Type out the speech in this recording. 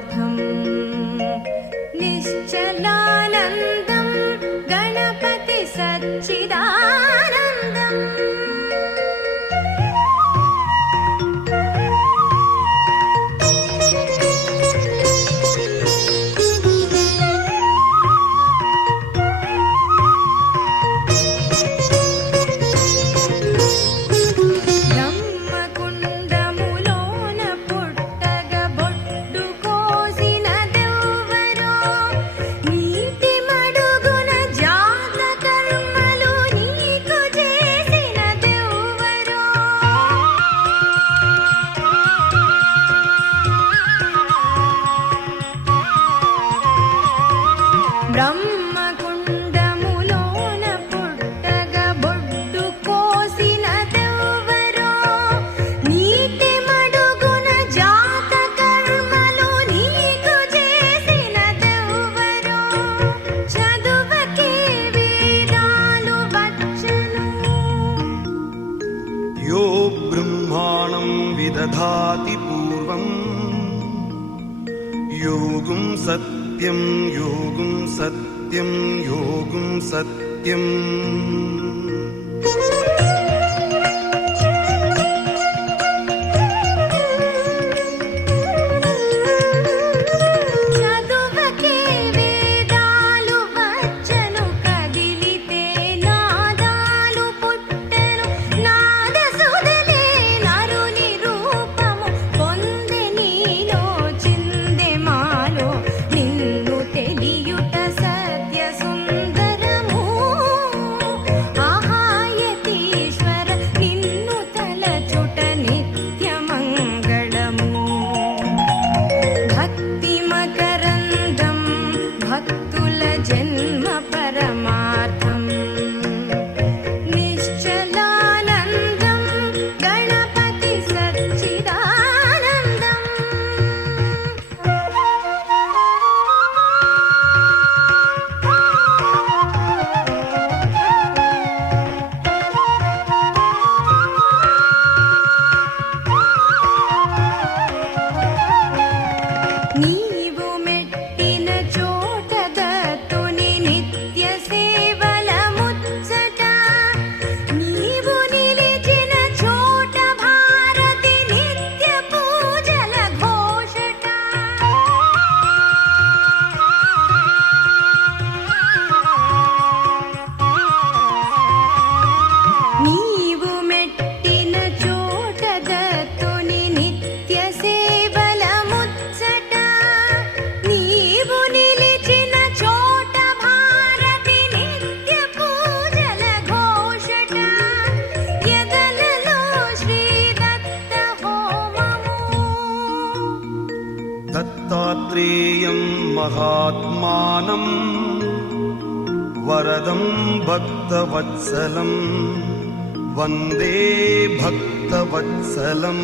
परमार्थम् निश्चलानन्दं गणपति सच्चिदानन्दम् బ్రహ్మకుండములోన పుట్టగ బొడ్డు కోసిన దెవ్వరో నీటి మడుగున జాత కర్మలు నీకు చేసిన దెవ్వరో చదువకే వేదాలు వచ్చను యో బ్రహ్మాణం విదధాతి పూర్వం యోగం సత్యం యోగం సత్యం యోగం సత్యం చదువకే వేదాలు వచ్చను కదిలితే నాదాలు పుట్టెను నాద సుధలే నరుని రూపము పొందె నీలో చిందె మాలో నిన్ను తెలియుట సత్య సుందరము ఆహాయతీశ్వర నిన్ను తలచుట నిత్య మంగళము భక్తి మకరందం భక్తుల జన్మ పరమార్థం నిశ్చలానందం గణపతి సచ్చిదానందం నీవు మెట్టిన చోట దత్తుని నిత్య సేవల ముచ్చట నీవు నిలిచిన చోట భారతి నిత్య పూజల ఘోషట నీవు మెట్టిన చోట దత్తుని నిత్య సేవల ముచ్చట నీవు నిలిచిన చోట భారతి నిత్య పూజల ఘోషట ఎదలలో శ్రీదత్త హోమము దత్తాత్రేయం మహాత్మానం వరదం భక్తవత్సలం వందే భక్తవత్సలం